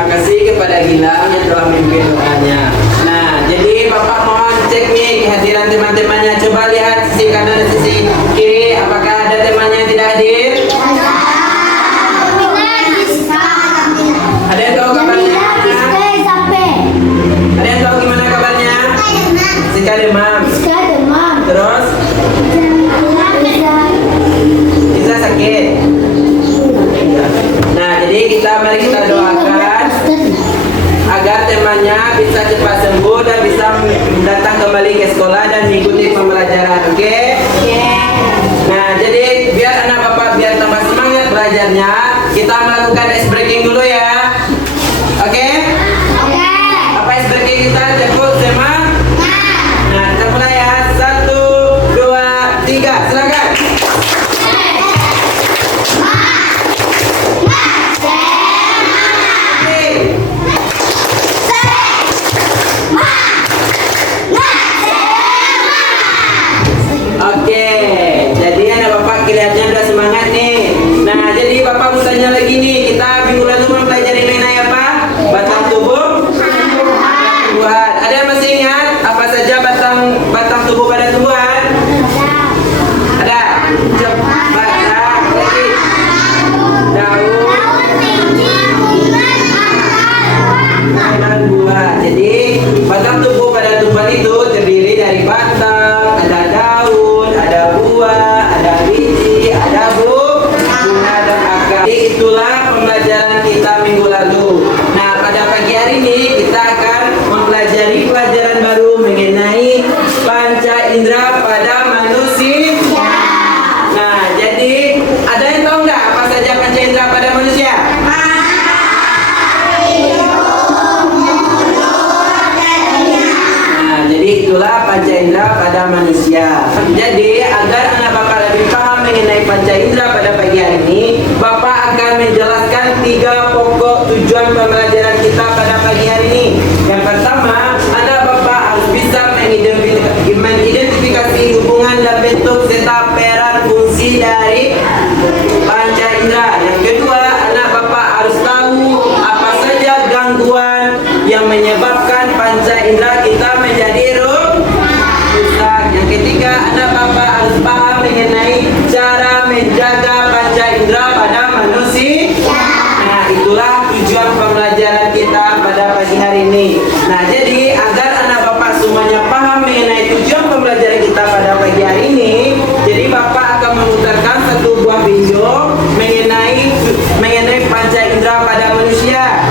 Terima kasih kepada Gilang yang telah memimpin doanya. Nah, jadi Bapak mohon cek nih kehadiran teman-temannya. Coba lihat sisi kanan dan sisi kiri. Apakah ada temannya yang tidak hadir? Ada yang tahu kabarnya? Ada yang tahu gimana kabarnya? Siska demam. Terus? Bisa sakit. Nah, jadi mari kita doakan agar temannya bisa cepat sembuh dan bisa datang kembali ke sekolah dan mengikuti pembelajaran. Oke? Nah, jadi biar anak bapak biar tambah semangat belajarnya, kita melakukan ice breaking dulu ya. Oke? Apa ice breaking kita? Cepet semua. Nah, kita mulai ya. 1, 2, 3. Silakan. Oke, jadi anak bapak kelihatannya udah semangat nih. Nah, jadi bapak mau tanya lagi nih, kita minggu lalu mempelajari mengenai apa? Batang tubuh, tumbuhan. Ada yang masih ingat apa saja batang tubuh pada tumbuhan? Ada? Batang, lagi, daun, dan buah. Jadi batang tubuh pada tumbuhan itu terdiri dari batang, ada daun, ada buah, ada biji, ada bunga dan akar. Jadi itulah pembelajaran kita minggu lalu. Nah, pada pagi hari ini kita akan mempelajari pelajaran baru mengenai panca indera pada manusia. Nah, jadi ada yang tahu nggak apa saja panca indera pada manusia? Jadi itulah panca indera pada manusia. Jadi agar anak bapak lebih paham mengenai panca indera pada pagi hari ini, bapak akan menjelaskan 3 pokok tujuan pembelajaran kita pada pagi hari ini. Yang pertama, anak bapak harus bisa mengidentifikasi hubungan dan bentuk serta peran fungsi dari panca indera. Yang kedua, anak bapak harus tahu apa saja gangguan yang menyebabkan panca indera kita menjadi rusak. Yang ketiga, anak bapak harus paham mengenai cara menjaga panca indera pada manusia. Nah, itulah tujuan pembelajaran kita pada pagi hari ini. Nah, jadi agar anak bapak semuanya paham mengenai tujuan pembelajaran kita pada pagi hari ini, jadi bapak akan memutarkan satu buah video mengenai panca indera pada manusia.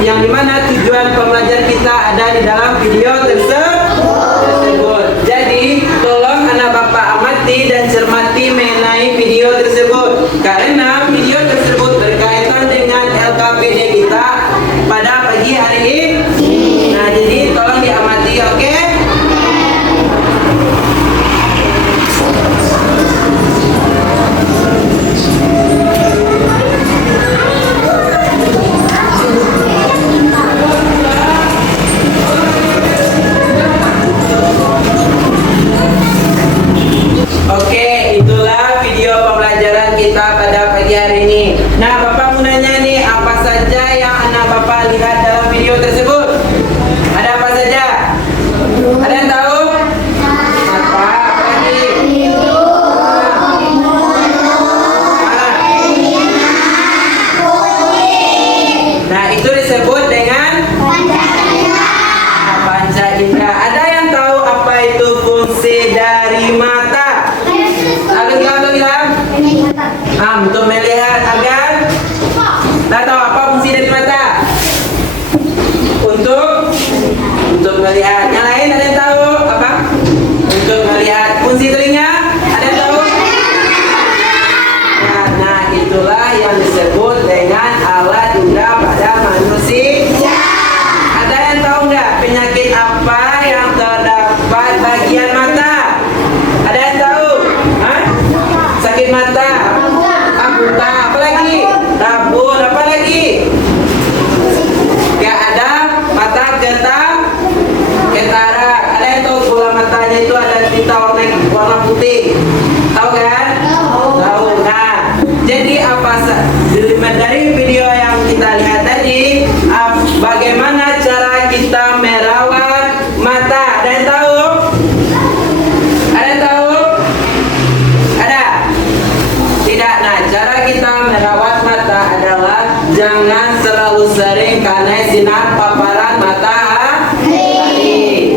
Yang dimana tujuan pembelajaran kita ada di dalam video tersebut. Jadi tolong anak bapak amati dan cermati mengenai video tersebut, karena video tersebut berkaitan dengan LKPD kita pada pagi hari ini. Nah, jadi tolong diamati, oke? Oke, itulah video pembelajaran kita pada pagi hari ini. Nah, bapak mau nanya nih, apa saja yang anak bapak lihat dalam video tersebut? Ada apa saja? Ada yang tahu? Apa lagi? Nah, itu disebut dengan panca indera. Ada yang tahu apa itu fungsi dari mata? Untuk melihat agar tak tahu apa fungsi dari mata? Untuk melihat. Yang lain ada yang tahu apa? Untuk melihat. Fungsi telinga ada yang tahu? Nah, itulah yang disebut dengan alat indera pada manusia. Ada yang tahu nggak penyakit apa yang terdapat bagian mata? Ada yang tahu? Hah? Sakit mata, buta, apa lagi? Rabun, apa lagi? Gak ada mata ketara. Ada yang tahu bola matanya itu ada tinta warna putih? Tahu kan? Tahu. Nah, jadi apa dari video yang kita lihat bagaimana cara kita merawat mata? Ada yang tahu? Ada yang tahu? Ada? Tidak. Nah, cara kita merawat mata adalah jangan terlalu sering kena sinar paparan matahari.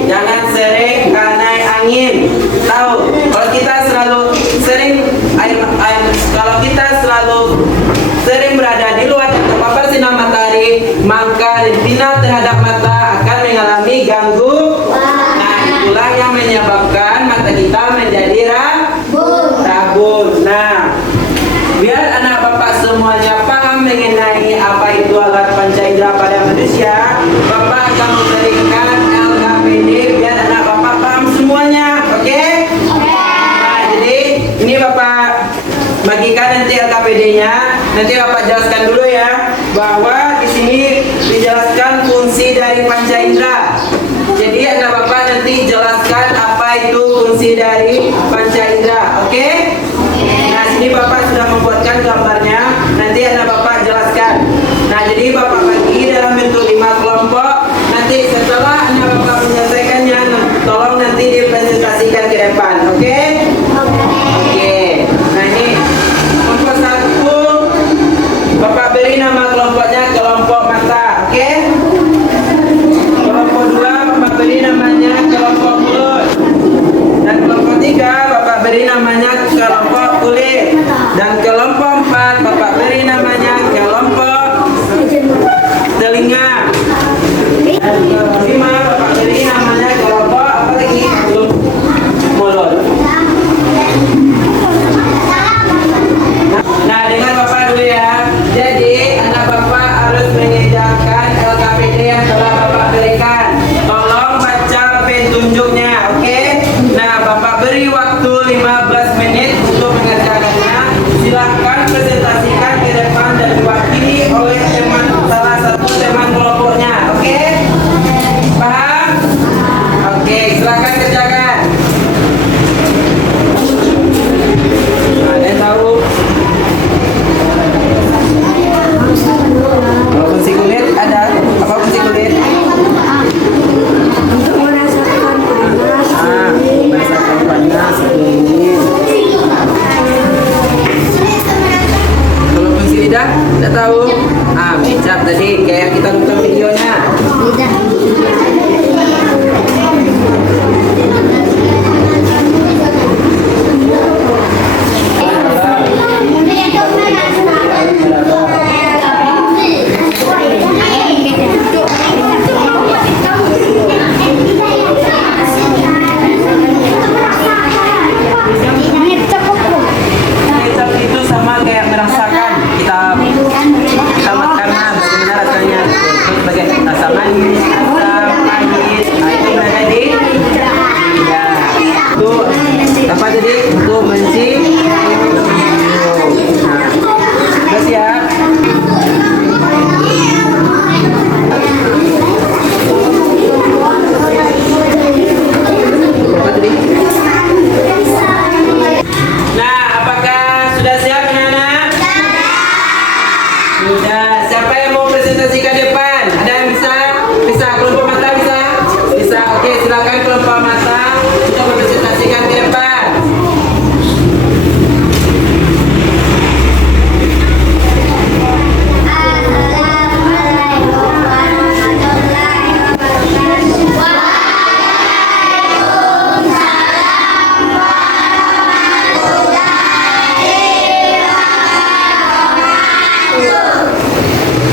Jangan sering kena angin. Tahu? Kalau kita selalu sering berada di luar yang terpapar sinar matahari, maka retina terhadap mata akan mengalami gangguan. Nah, itulah yang menyebabkan mata kita menjadi rabun. Nah, biar anak bapak semuanya paham mengenai apa itu alat panca indera pada manusia, bapak akan memberikan LKPD biar anak bapak paham semuanya. Oke? Nah, jadi ini bapak bagikan nanti LKPD-nya. Nanti bapak jelaskan dulu ya, bahwa di sini dijelaskan fungsi dari panca indera. Jadi anak bapak nanti jelaskan apa itu fungsi dari panca indera. Oke? Nah, sini bapak sudah membuatkan gambarnya. Nanti anak bapak jelaskan. Nah, jadi bapak bagi dalam bentuk 5 kelompok. Nanti setelah anak bapak menyelesaikannya, tolong nanti dipresentasikan ke depan. Oke? Oke. Nah, ini kelompok 1, bapak beri nama kelompoknya kelompok mata. Oke? Kelompok 2, bapak beri namanya kelompok mulut. Dan kelompok 3, bapak beri namanya kelompok kulit. Dan kelompok 4, bapak beri namanya kelompok telinga. Dan kelompok 5, bapak beri namanya kelompok apa lagi? Mulut. Nah, dengar bapak dulu ya. Jadi anak bapak harus mengejarkan LKPD yang telah bapak berikan. Tolong baca petunjuknya, oke? Nah, bapak beri waktu 15 menit untuk mengerjakannya. Silahkan presentasikan ke depan dan diwakili oleh salah satu teman kelompoknya, oke? Paham? Oke, silahkan kerjakan. Nah, ada yang tahu? Kalau fungsi kulit ada apa fungsi kulit? Untuk merasakan panas, Merasakan panas, dingin. Kalau fungsi lidah, tidak tahu? Mecap tadi kayak kita nonton videonya. lidah. Mecap itu sama kayak merasakan kita makan bagaimana rasanya. Sebagai rasa manis, asam, pahit. Nah, itu berada di lidah. Itu apa tadi? Untuk mencium. Nah, terus ya. Apa tadi? Nah, apakah sudah siap anak-anak? Sudah. Siapa yang mau presentasi ke depan? Ada yang bisa? Bisa. Kelompok mata bisa? Bisa. Oke, silakan kelompok mata untuk mempresentasikan ke depan.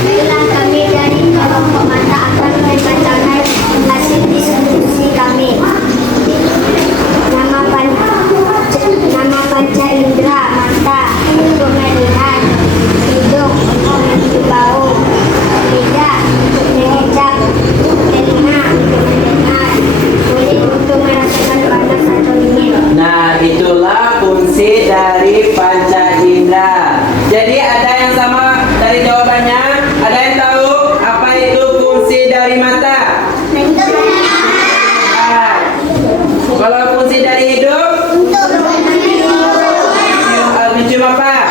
Baiklah, kami dari kelompok mata akan membacakan hasil diskusi kami. Nama panca indera mata untuk melihat, hidung untuk mencium bau, lidah untuk mengecap, telinga untuk mendengar, kulit untuk merasakan panas atau dingin. Nah, itulah fungsi dari panca indera. Jadi ada yang sama dari jawabannya? Ada yang tahu apa itu fungsi dari mata? Nah, kalau fungsi dari hidung? Mencium apa?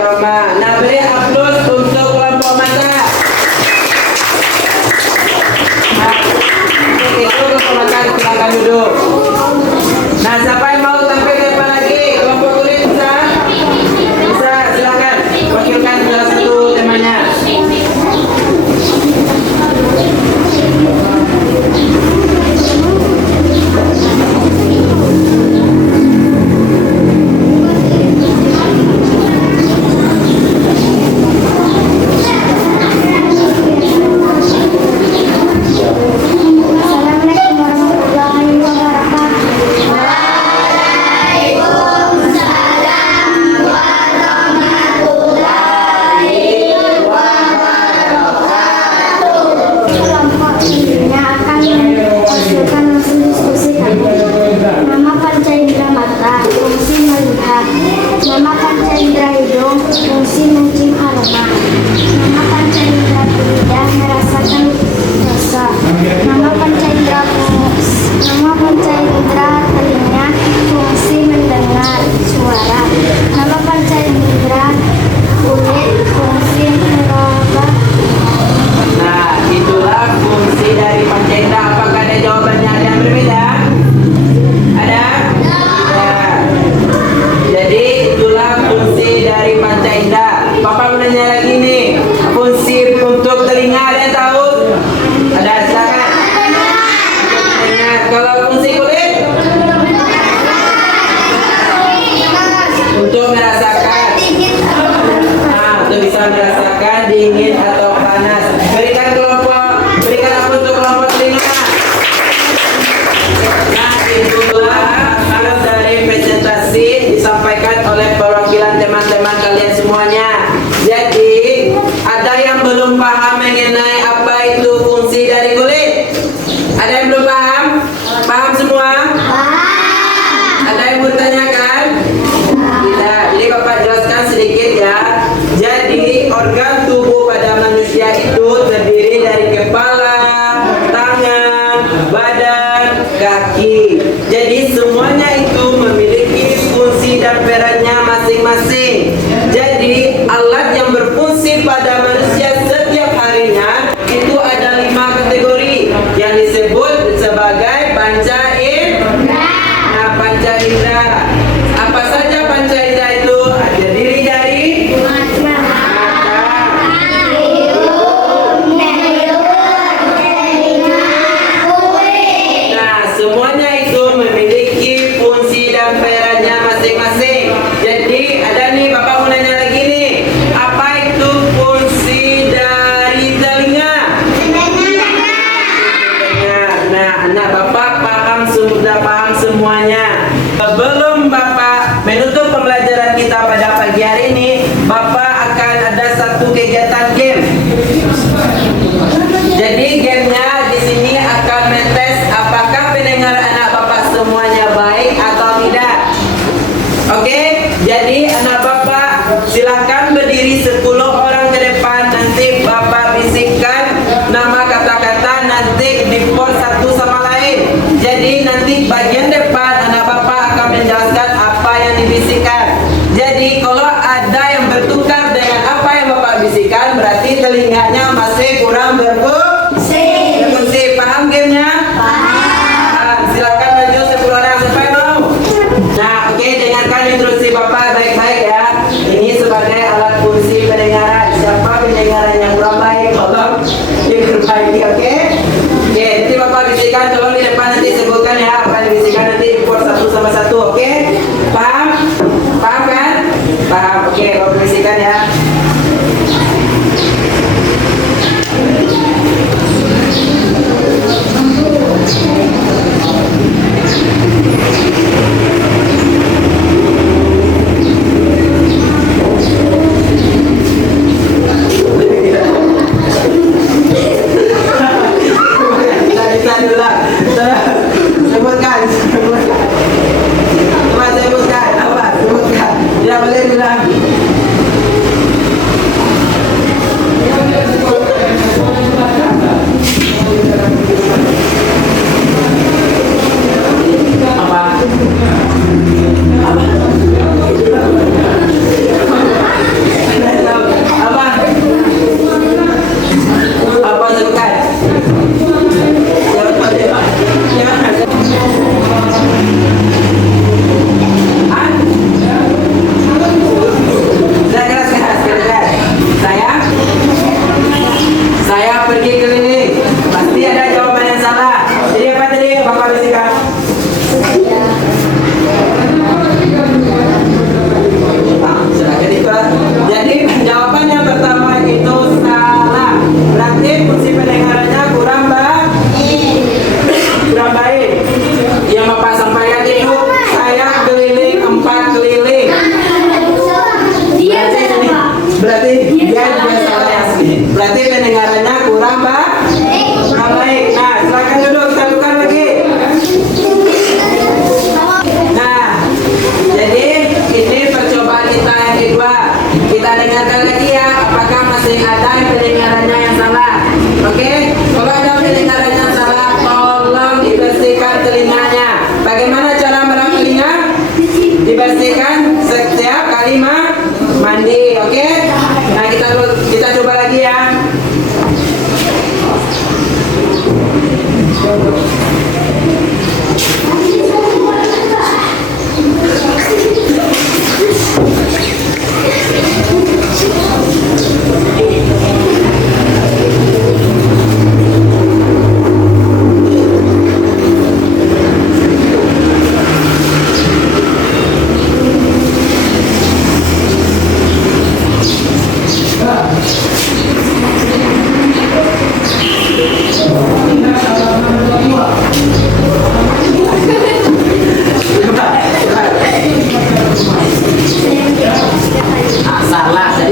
Aroma. Nah, beri aplaus untuk kelompok mata. Papa mau nanya lagi nih. Fungsi untuk telinga ada yang tahu? Ada, silakan. Untuk telinga. Kalau fungsi kulit? Untuk merasakan. Untuk bisa merasakan dingin atau panas. Berikan apa untuk kelompok telinga. Nah, itulah hasil dari presentasi disampaikan oleh perwakilan teman-teman kalian semuanya. Jadi, ada yang belum paham mengenai apa itu fungsi dari kulit? Ada yang belum paham? Paham semua? Ada yang bertanyakan? Tidak. Jadi Bapak jelaskan sedikit ya. Jadi, organ tubuh pada manusia itu terdiri dari kepala, tangan, badan, kaki. Jadi semuanya itu memiliki fungsi dan perannya masing-masing. Jadi alat yang berfungsi pada manusia setiap harinya itu ada 5 kategori yang disebut sebagai panca indera. Nah, panca indera. Apa saja panca indera itu? Terdiri dari mata, nah, semuanya itu memiliki fungsi dan perannya masing-masing. Jadi ada nih, Bapak mau nanya lagi nih. Apa itu fungsi dari telinga? Nah, anak Bapak sudah paham semuanya. Sebelum Bapak menutup pembelajaran kita pada pagi hari ini, Bapak akan ada satu kegiatan game. Jadi gamenya di sini akan mentes apakah pendengar anak Bapak semuanya baik atau tidak. Oke, jadi anak Bapak silakan berdiri 10 orang ke depan. Nanti Bapak bisikkan nama kata-kata, nanti di pos satu sama lain. Jadi nanti bagian depan anak Bapak akan menjelaskan apa yang dibisikkan. Jadi kalau ada yang bertukar dengan apa yang Bapak bisikkan, berarti telinganya masih kurang berfungsi. Paham gamenya? Paham. Silakan maju 10 orang sampai mau. Nah, oke, dengarkan instruksi Bapak baik-baik ya. Ini sebagai alat fungsi pendengaran. Siapa pendengaran yang kurang baik, tolong diperbaiki, oke? Oke, nanti Bapak bisikan, tolong di depan nanti sebutkan ya apa yang bisikan, nanti import satu sama satu, oke? Paham? Paham kan? Paham, oke, Bapak bisikan ya.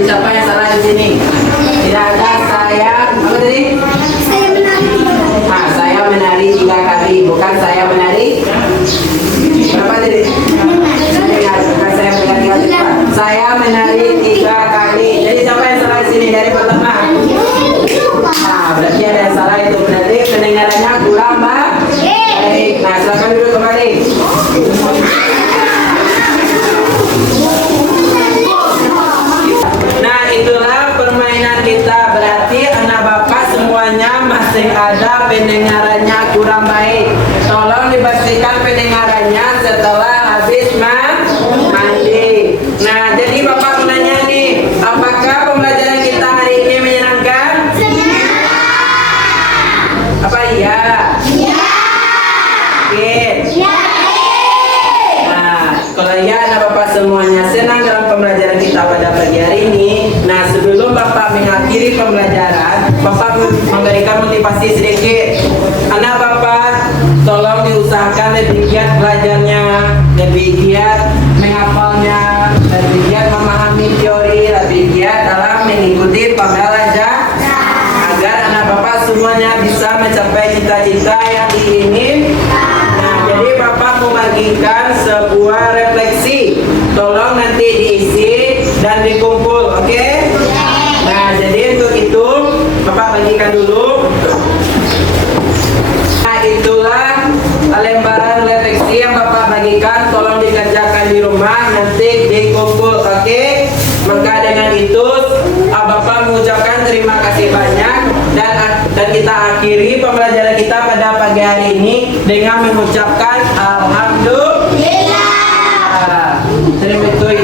Jadi siapa yang salah di sini? Tidak ada saya. Apa tadi? Saya menari 3 kali. Nah, saya menari 3 kali, bukan saya menari. Berapa tadi? Dengar, bukan saya menari 3 kali. Saya menari 3 kali. Jadi siapa yang salah di sini dari pertama? Nah, berarti ada yang salah itu. Berarti pendengarannya kurang baik. Nah, silakan duduk kembali. Nah, itulah permainan kita. Berarti anak bapak semuanya masih ada pendengarannya kurang baik. Tolong dipastikan pendengarannya setelah habis mandi. Nah, jadi bapak mau nanya nih, apakah pembelajaran kita hari ini menyenangkan? Apa iya? Nah, kalau ya anak bapak semuanya senang dalam pembelajaran kita pada pagi hari ini. Nah, sebelum bapak mengakhiri pembelajaran, bapak memberikan motivasi sedikit. Anak bapak, tolong diusahakan lebih giat belajarnya, lebih giat menghafalnya, lebih giat memahami teori, lebih giat dalam mengikuti pembelajaran agar anak bapak semuanya bisa mencapai cita-cita yang diingin. Jadi bapak membagikan sebuah refleksi. Tolong nanti diisi dan dikumpul, oke? Nah, jadi untuk itu bapak bagikan dulu. Nah, itulah lembaran refleksi yang bapak bagikan. Tolong dikerjakan di rumah, nanti dikumpul, oke? Maka dengan itu bapak mengucapkan terima kasih banyak dan kita akhiri pembelajaran kita pada pagi hari ini dengan mengucapkan alhamdulillah. Terima kasih.